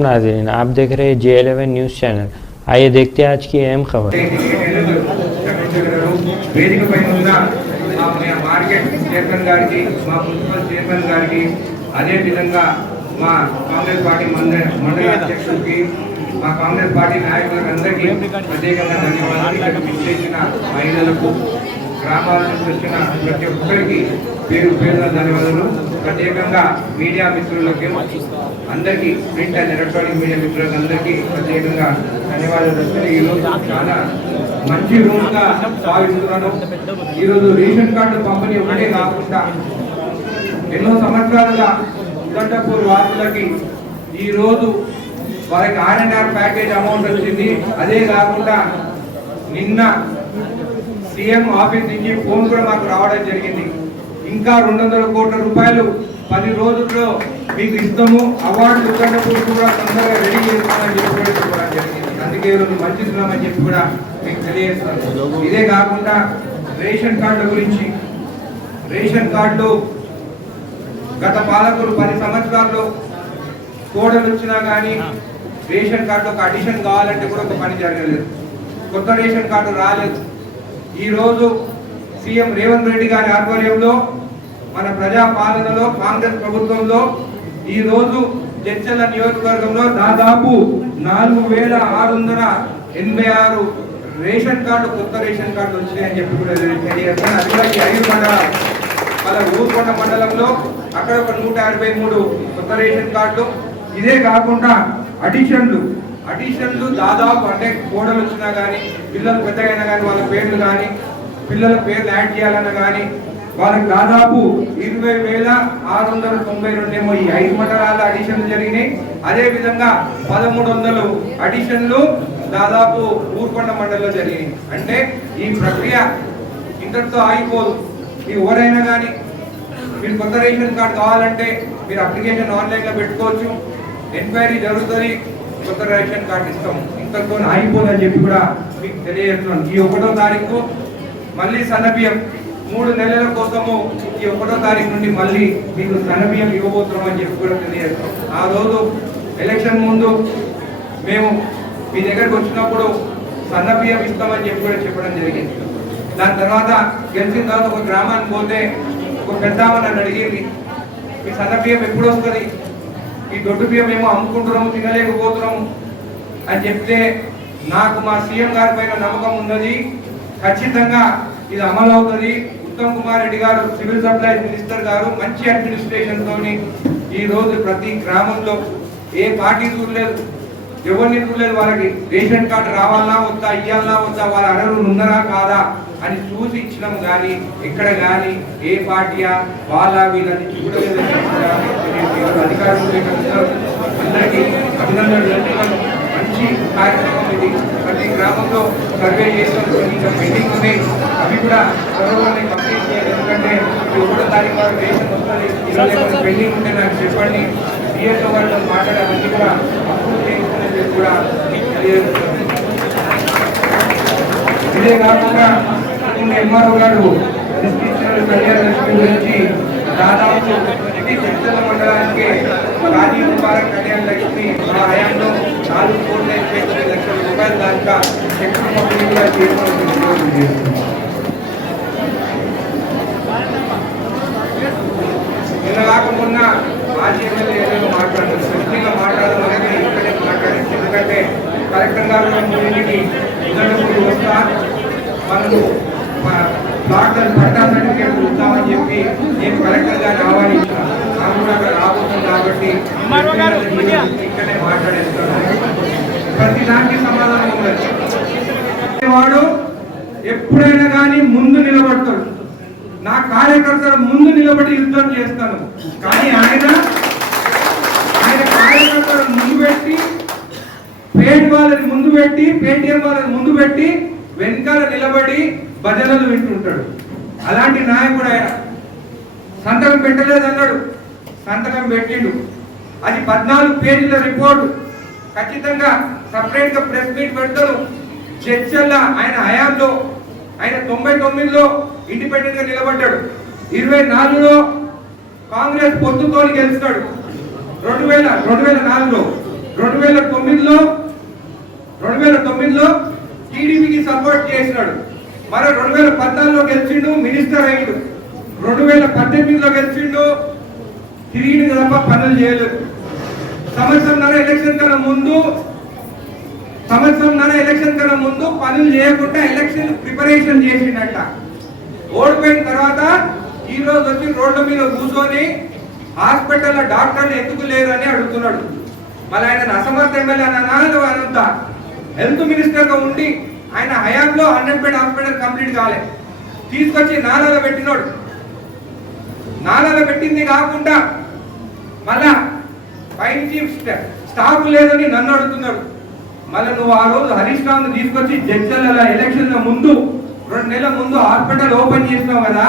अस्सलाम नाज़रीन, आप देख रहे हैं J11 न्यूज़ चैनल। आइए देखते हैं आज की अहम खबर। మార్కెట్ చైర్మన్ గారికి, మా మున్సిపల్ చైర్మన్ గారికి, అదేవిధంగా మా కాంగ్రెస్ పార్టీ మండల అధ్యక్షుడికి, మా కాంగ్రెస్ పార్టీ నాయకులకు అందరికీ ప్రత్యేకంగా ధన్యవాదాలు. ఇక్కడ విచ్చేసిన మహిళలకు, గ్రామాల నుంచి వచ్చిన ప్రతి ఒక్కరికి పేరు పేరున ధన్యవాదాలు. ప్రత్యేకంగా మీడియా మిత్రులకి అందరికీ, ప్రింట్ అండ్ ఎలక్ట్రానిక్ మీడియా మిత్రులకు అందరికీ ప్రత్యేకంగా ధన్యవాదాలు. ఈరోజు చాలా మంచి రోజుగా భావిస్తున్నాను. ఈరోజు రేషన్ కార్డు పంపిణీ ఒకటే కాకుండా ఎన్నో సంవత్సరాలుగా ఉదండపూర్ వాసులకి ఈరోజు వారికి R&R ప్యాకేజ్ అమౌంట్ వచ్చింది. అదే కాకుండా నిన్న సీఎం ఆఫీస్ నుంచి ఫోన్ కూడా మాకు రావడం జరిగింది. ఇంకా 200 కోట్ల రూపాయలు 10 రోజుల్లో మీకు ఇస్తాము, అవార్డు ఉదండపూర్ కూడా తొందరగా రెడీ చేసుకోవాలని చెప్పడం జరిగింది. అందుకే ఈరోజు మంచిస్తున్నామని చెప్పి కూడా మీకు తెలియజేస్తాను. ఇదే కాకుండా రేషన్ కార్డు గురించి, రేషన్ కార్డు గత పాలకులు 10 సంవత్సరాల్లో కోడలు వచ్చినా కానీ రేషన్ కార్డు ఒక అడిషన్ కావాలంటే కూడా ఒక పని జరగలేదు. కొత్త రేషన్ కార్డు రాలేదు. ఈరోజు సీఎం రేవంత్ రెడ్డి గారి ఆధ్వర్యంలో మన ప్రజా పాలనలో కాంగ్రెస్ ప్రభుత్వంలో ఈరోజు జడ్చర్ల నియోజకవర్గంలో దాదాపు 4686 రేషన్ కార్డు, కొత్త రేషన్ కార్డు వచ్చినాయని చెప్పి కూడా తెలియజేస్తాను. అది కూడా ఈ 5 మండలాలు, మన ఊరుకొండ మండలంలో అక్కడ ఒక 153 కొత్త రేషన్ కార్డులు. ఇదే కాకుండా అడిషన్లు దాదాపు, అంటే కోడలు వచ్చినా కానీ, పిల్లలు పెద్దగైనా కానీ వాళ్ళ పేర్లు కానీ, పిల్లల పేర్లు యాడ్ చేయాలన్నా కానీ వాళ్ళకి దాదాపు 20,692 ఏమో ఈ 5 మండలాల అడిషన్లు జరిగినాయి. అదే విధంగా 1300 అడిషన్లు దాదాపు ఊరుకొండ మండలంలో జరిగినాయి. అంటే ఈ ప్రక్రియ ఇంతటితో ఆగిపోదు. ఎవరైనా కానీ మీరు కొత్త రేషన్ కార్డు కావాలంటే మీరు అప్లికేషన్ ఆన్లైన్లో పెట్టుకోవచ్చు, ఎంక్వైరీ జరుగుతుంది, కొత్త రేషన్ కార్డు ఇస్తాము. ఇంతటితో ఆగిపోదని చెప్పి కూడా మీకు తెలియజేస్తున్నాను. ఈ 1వ తారీఖు మళ్ళీ సన్నబియ్యం 3 నెలల కోసము ఈ 1వ తారీఖు నుండి మళ్ళీ మీకు సన్నబియ్యం ఇవ్వబోతున్నాం అని చెప్పి కూడా తెలియజేస్తాం. ఆ రోజు ఎలక్షన్ ముందు మేము మీ దగ్గరకు వచ్చినప్పుడు సన్నబియ్యం ఇస్తామని చెప్పి కూడా చెప్పడం జరిగింది. దాని తర్వాత గెలిచిన తర్వాత ఒక గ్రామానికి పోతే ఒక పెద్దామ నన్ను అడిగింది, మీ సన్నబియ్యం ఎప్పుడు వస్తుంది, ఈ దొడ్డు బియ్యం ఏమో అమ్ముకుంటున్నాము, తినలేకపోతున్నాము అని చెప్తే నాకు మా సీఎం గారి పైన నమ్మకం ఉన్నది, ఖచ్చితంగా ఇది అమలు అవుతుంది. ఉత్తమ్ కుమార్ రెడ్డి గారు, సివిల్ సప్లైస్ మినిస్టర్ గారు మంచి అడ్మినిస్ట్రేషన్ తోని ఈ రోజు ప్రతి గ్రామంలో ఏ పార్టీ చూడలేదు, ఎవరిని చూడలేదు, వాళ్ళకి రేషన్ కార్డు రావాలా వద్దా, ఇయ్యాలా వద్దా, వాళ్ళ అర్హులు ఉన్నారా కాదా అని చూసి ఇచ్చినాం. కానీ ఎక్కడ కానీ ఏ పార్టీయా వాళ్ళ వీళ్ళని చూడలేదు. అధికారులు అందరికీ అభినందనలు. మంచి కార్యక్రమం ఇది. ప్రతి గ్రామంలో సర్వే చేసిన పెండింగ్ ఉన్నాయి, అవి కూడా త్వరలోనే కంప్లీట్ చేయాలి. ఎందుకంటే 1వ తారీఖు వారు రేషన్ వస్తుంది, 20 పెండింగ్ ఉంటే నాకు చెప్పండి, డిఎస్ఓ గారితో మాట్లాడే అవన్నీ కూడా అప్రూవ్ చేయించుకునేది కూడా మీకు తెలియజేస్తున్నాను. ఇదే కాకుండా ఎంఆర్ఓ గారు కళ్యాణ లక్ష్మి గురించి దాదాపు చర్చల మండలానికి రాజీవ్ ముబారక్ కళ్యాణ లక్ష్మి మా హయాంలో 4,59 లక్షల రూపాయల దాకా చెక్కులు పంపిణీ కూడా చేసుకోవాల్సి. నిన్న కాకుండా మాజీ ఎమ్మెల్యే ఏదైనా మాట్లాడారు, సృష్టిగా మాట్లాడాలని ఇక్కడే మాట్లాడారు. ఎందుకంటే కలెక్టర్ గారు ఇంటికి ఉదండపూర్ వస్తా మనకు ప్లాట్లను పట్టా సర్టిఫికేట్ ఇస్తామని చెప్పి నేను కలెక్టర్ గారిని ఆహ్వానించాను. నాకు కూడా అక్కడ రాబోతుంది కాబట్టి ఇక్కడే మాట్లాడేస్తాను. ప్రతి దానికి సమాధానం ఉన్నది. వాడు ఎప్పుడైనా కానీ ముందు నిలబడతాడు, నా కార్యకర్తల ముందు నిలబడి యుద్ధం చేస్తాను. కానీ ఆయన కార్యకర్తలను ముందు పెట్టి, పేట్ వాళ్ళని ముందు పెట్టి, పేటిఎం వాళ్ళని ముందు పెట్టి వెనకాల నిలబడి భజనలు వింటుంటాడు. అలాంటి నాయకుడు ఆయన. సంతకం పెట్టలేదు అన్నాడు, సంతకం పెట్టిండు. అది 14 పేజీల రిపోర్టు. ఖచ్చితంగా సపరేట్ గా ప్రెస్ మీట్ పెడతారు. చర్చల్లో ఆయన హయాంలో, ఆయన 99లో ఇండిపెండెంట్ గా నిలబడ్డాడు, 24లో కాంగ్రెస్ పొత్తుతో గెలుస్తాడు, 2004లో 2009లో టీడీపీకి సపోర్ట్ చేసినాడు. మరి 2014లో గెలిచిండు, మినిస్టర్ అయ్యిండు. 2018లో గెలిచిండు, తిరిగి తప్ప పనులు చేయలేదు. సంవత్సరంన్నర ఎలక్షన్ కన్నా ముందు పనులు చేయకుండా ఎలక్షన్ ప్రిపరేషన్ చేసిండట. ఓడిపోయిన తర్వాత ఈ రోజు వచ్చి రోడ్ల మీద కూర్చొని హాస్పిటల్లో డాక్టర్లు ఎందుకు లేరు అని అడుగుతున్నాడు. మళ్ళీ ఆయన అసమర్థ ఎమ్మెల్యే అనంతా హెల్త్ మినిస్టర్ గా ఉండి ఆయన హయాంలో 100 బెడ్ హాస్పిటల్ కంప్లీట్ కాలే, తీసుకొచ్చి నాలాలో పెట్టినోడు. నాలాలో పెట్టింది కాకుండా మళ్ళా పైనుంచి స్టాఫ్ లేదని నన్ను అడుగుతున్నాడు. మళ్ళీ నువ్వు ఆ రోజు హరీష్ రావును తీసుకొచ్చి జడ్చల ఎలక్షన్ ముందు 2 నెలల ముందు హాస్పిటల్ ఓపెన్ చేసినావు కదా,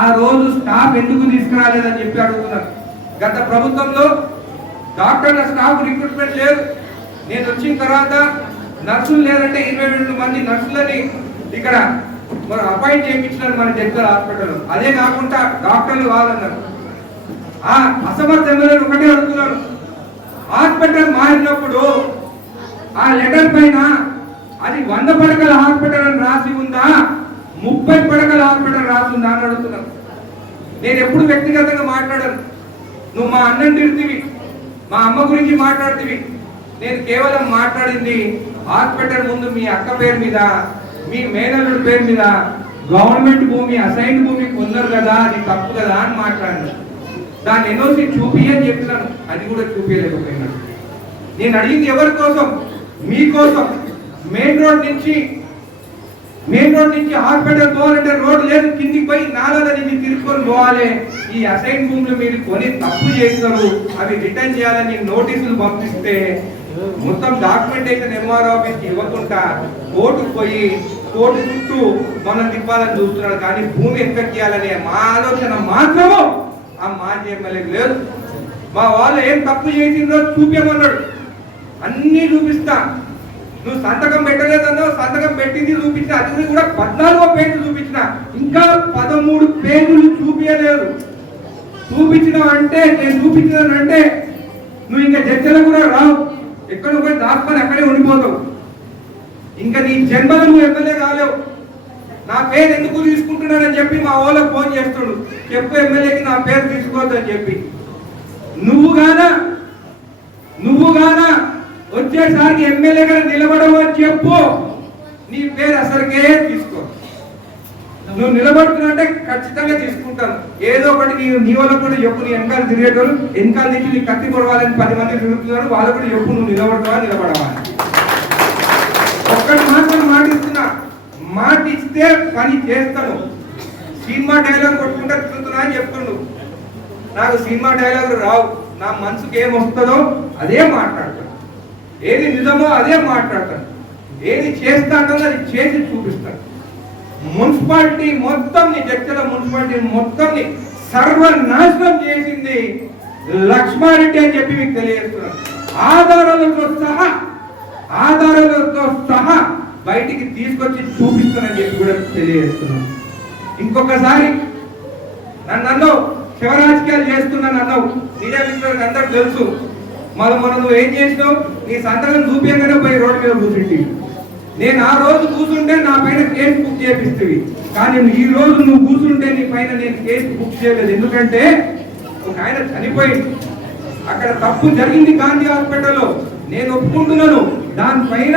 ఆ రోజు స్టాఫ్ ఎందుకు తీసుకురాలేదని చెప్పి అడుగుతున్నారు. గత ప్రభుత్వంలో డాక్టర్ల స్టాఫ్ రిక్రూట్మెంట్ లేదు. నేను వచ్చిన తర్వాత నర్సులు లేదంటే 22 మంది నర్సులని ఇక్కడ అపాయింట్ చేయించినారు మన జడ్చల హాస్పిటల్. అదే కాకుండా డాక్టర్లు కావాలన్నారు. ఆ అసమర్థ ఎమ్మెల్యేలు ఒకటే అడుగుతున్నారు, హాస్పిటల్ మారినప్పుడు ఆ లెటర్ పైన అది 100 పడకల హాస్పిటల్ అని రాసి ఉందా, 30 పడకల హాస్పిటల్ రాసి ఉందా అని అడుగుతున్నాను. నేను ఎప్పుడు వ్యక్తిగతంగా మాట్లాడాను. నువ్వు మా అన్నం తిడుతీవి, మా అమ్మ గురించి మాట్లాడుతీవి. నేను కేవలం మాట్లాడింది హాస్పిటల్ ముందు మీ అక్క పేరు మీద, మీ మేనల్లుడి పేరు మీద గవర్నమెంట్ భూమి, అసైన్ భూమి కొన్నారు కదా, అది తప్పు కదా అని మాట్లాడినాను. దాన్ని ఎన్ఓసి చూపి అని చెప్తున్నాను, అది కూడా చూపించలేకపోయినాను. నేను అడిగింది ఎవరి కోసం? మీకోసం. మెయిన్ రోడ్ నుంచి హాస్పిటల్ పోవాలంటే రోడ్ లేదు, కిందికి పోయి నాలాల నుంచి తిరుక్కొని పోవాలి. ఈ అసైన్ భూములు మీరు కొని తప్పు చేస్తారు, అవి రిటర్న్ చేయాలని నోటీసులు పంపిస్తే మొత్తం డాక్యుమెంటేషన్ ఎంఆర్ఓ ఆఫీస్కి ఇవ్వకుండా కోర్టుకు పోయి కోర్టు చుట్టూ మనం తిప్పాలని చూస్తున్నాడు. కానీ భూమి ఎంత చేయాలనే మా ఆలోచన మాత్రము ఆ మాజీ ఎమ్మెల్యేకి లేదు. మా వాళ్ళు ఏం తప్పు చేసిందో చూపించమన్నాడు, అన్ని చూపిస్తా. నువ్వు సంతకం పెట్టలేదన్నావు, సంతకం పెట్టింది చూపించిన, అది కూడా 14వ పేజీ చూపించిన, ఇంకా 13 పేజీలు చూపించలేదు. చూపించినావంటే నేను చూపించినానంటే నువ్వు ఇంకా జడ్జల కూడా రావు, ఎక్కడ పోయి దాచుకొని అక్కడే ఉండిపోతావు. ఇంకా నీ జన్మలో నువ్వు ఎమ్మెల్యే కాలేవు. నా పేరు ఎందుకు తీసుకుంటున్నానని చెప్పి మా వాళ్ళకి ఫోన్ చేస్తాడు, చెప్పు ఎమ్మెల్యేకి నా పేరు తీసుకోవద్దని చెప్పి. నువ్వు గానా వచ్చేసారికి ఎమ్మెల్యేగా నిలబడవు అని చెప్పు, నీ పేరు అసలుకే తీసుకో. నువ్వు నిలబడుతున్నా ఖచ్చితంగా తీసుకుంటాను. ఏదో ఒకటి నీ వాళ్ళకు కూడా చెప్పు, నీ వెనకాల తిరిగేటోళ్ళు వెనకాల నుంచి నీ కత్తి పొడవాలని 10 మంది తిరుగుతున్నారు, వాళ్ళు కూడా చెప్పు నువ్వు నిలబడవా. ఒక్కటి మాత్రం మాటిస్తున్నా, మాట ఇస్తే పని చేస్తాను. సినిమా డైలాగ్ కొట్టుకుంటా తిరుగుతున్నా అని చెప్తుండు. నాకు సినిమా డైలాగులు రావు, నా మనసుకి ఏం వస్తుందో అదే మాట్లాడతాను, ఏది నిజమో అదే మాట్లాడతాను, ఏది చేస్తానో అది చేసి చూపిస్తాను. మున్సిపాలిటీ మొత్తం జడ్చల మున్సిపాలిటీ మొత్తం సర్వనాశనం చేసింది లక్ష్మారెడ్డి అని చెప్పి మీకు తెలియజేస్తున్నాను. ఆధారాలతో సహా బయటికి తీసుకొచ్చి చూపిస్తానని చెప్పి కూడా తెలియజేస్తున్నాను. ఇంకొకసారి నన్ను శివరాజకీయాలు చేస్తున్నాను అన్నావు, మీడియా మిత్రులకు అందరూ తెలుసు. మనం నువ్వు ఏం చేసినావు, నీ సంతకం చూపించగానే పోయి రోడ్డు మీద కూర్చుంటి. నేను ఆ రోజు కూర్చుంటే నా పైన కేసు బుక్ చేపిస్తుంది, కానీ ఈ రోజు నువ్వు కూర్చుంటే నీ పైన నేను కేసు బుక్ చేయలేదు. ఎందుకంటే ఒక ఆయన చనిపోయింది, అక్కడ తప్పు జరిగింది గాంధీ హాస్పిటల్లో, నేను ఒప్పుకుంటున్నాను. దానిపైన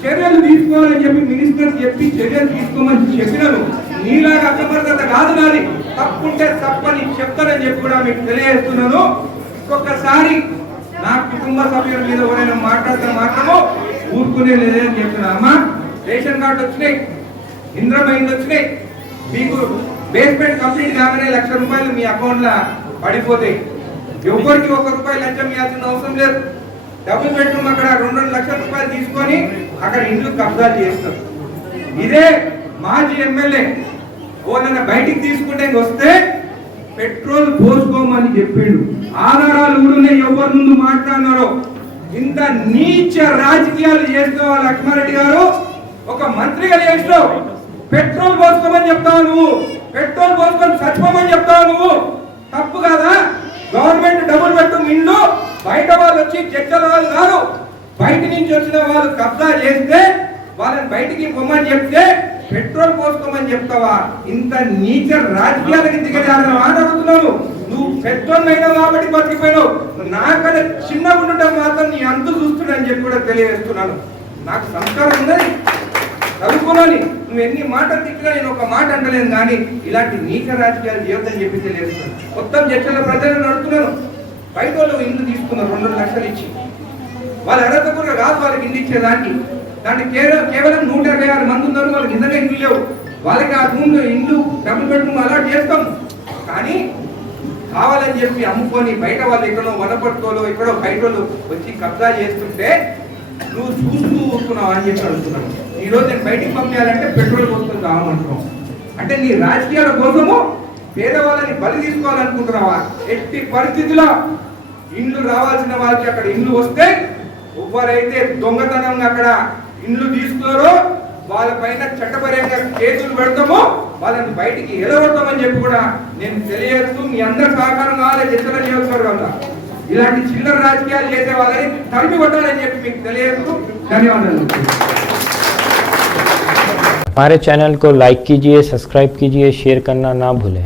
చర్యలు తీసుకోవాలని చెప్పి మినిస్టర్ చెప్పి చర్యలు తీసుకోమని చెప్పినాను. నీలాగా అసమర్థత కాదు నాది, తప్పుంటే తప్పని చెప్తానని చెప్పి కూడా మీకు తెలియజేస్తున్నాను. ఒక్కొక్కసారి నా కుటుంబ సభ్యుల మీద ఎవరైనా మాట్లాడితే మాత్రము ఊరుకునే లేదని చెప్తున్నా. అమ్మా, రేషన్ కార్డు వచ్చినాయి, ఇంద్రమైంది వచ్చినాయి, మీకు బేస్మెంట్ కంప్లీట్ కాగానే 1,00,000 రూపాయలు మీ అకౌంట్ లో పడిపోతాయి. ఎవరికి ₹1 లంచం ఇవ్వాల్సిన అవసరం లేదు. డబుల్ బెడ్రూమ్ అక్కడ 2-2 లక్షల రూపాయలు తీసుకొని అక్కడ ఇండ్లు కబ్జాలు చేస్తారు. ఇదే మాజీ ఎమ్మెల్యే ఓనన్న బయటికి తీసుకుంటే వస్తే పెట్రోల్ పోసుకోమని చెప్పిండు. ఆధారాలు కూడా ఎవరి ముందు మాట్లాడినారో. ఇంత నీచ రాజకీయాలు చేస్తున్నావు లక్ష్మారెడ్డి గారు, ఒక మంత్రిగా చేస్తావు. పెట్రోల్ పోసుకోమని చెప్తావు నువ్వు, పెట్రోల్ పోసుకొని చచ్చిపోమని చెప్తావు నువ్వు, తప్పు కాదా? గవర్నమెంట్ డబుల్ బెడ్రూమ్ ఇండ్లు బయట వాళ్ళు వచ్చి చర్చల వాళ్ళు కాదు, బయట నుంచి వచ్చిన వాళ్ళు కబ్జా చేస్తే వాళ్ళని బయటికి పొమ్మని చెప్తే పెట్రోల్ పోసుకోమని చెప్తావా? ఇంత నీచ రాజకీయాలకి దిగజారని అడుగుతున్నాను. నువ్వు పెట్రోల్ అయినావు కాబట్టి బతికిపోయినావు. నాకన్నా చిన్నగా ఉండటం మాత్రం నీ అంతు చూస్తున్నానని చెప్పి కూడా తెలియజేస్తున్నాను. నాకు సంస్కారం ఉన్నది, చదువుకోని నువ్వు ఎన్ని మాటలు తిట్టినా నేను ఒక మాట అంటలేను, కానీ ఇలాంటి నీచ రాజకీయాలు చేయొద్దని చెప్పి తెలియజేస్తున్నాను. మొత్తం చర్చల ప్రజలను అడుగుతున్నాను. బయట వాళ్ళు ఇల్లు తీసుకున్నారు 2 లక్షలు ఇచ్చి, వాళ్ళ అర్హత కూడా కాదు వాళ్ళకి ఇల్లు ఇచ్చేదానికి. దాంట్లో కేవలం 126 మంది ఉన్నారు, వాళ్ళకి నిజంగా ఇల్లు లేవు. వాళ్ళకి ఆ రూమ్ ఇల్లు డబుల్ బెడ్రూమ్ అలాట్ చేస్తాం, కానీ కావాలని చెప్పి అమ్ముకొని బయట వాళ్ళు ఎక్కడో వనపట్టుకోలో ఎక్కడో బయట వచ్చి కబ్జా చేస్తుంటే నువ్వు చూస్తూ ఊరుకున్నావు అని చెప్పి అడుగుతున్నాను. ఈరోజు నేను బయటికి పంపించాలంటే పెట్రోల్ పోస్తుంది కావాలంటున్నావు. అంటే నీ రాజకీయాల కోసము పేదవాళ్ళని బలి తీసుకోవాలనుకుంటున్నావా? ఎట్టి పరిస్థితిలో ఇండ్లు రావాల్సిన వాళ్ళకి అక్కడ ఇండ్లు వస్తే ఎవరైతే దొంగతనంగా అక్కడ ఇండ్లు తీసుకున్నారో వాళ్ళపైన చట్టపరంగా కేసులు పెడతామో వాళ్ళని బయటికి ఎలగొడతామని చెప్పి కూడా నేను తెలియజేస్తూ మీ అందరి సహకారం కావాలి. చర్చల నియోజకవర్గంలో ఇలాంటి చిల్లర రాజకీయాలు చేసే వాళ్ళని తరిమి కొట్టాలని చెప్పి మీకు తెలియజేస్తూ ధన్యవాదాలు. हमारे चैनल को लाइक कीजिए, सब्सक्राइब कीजिए, शेयर करना ना भूलें।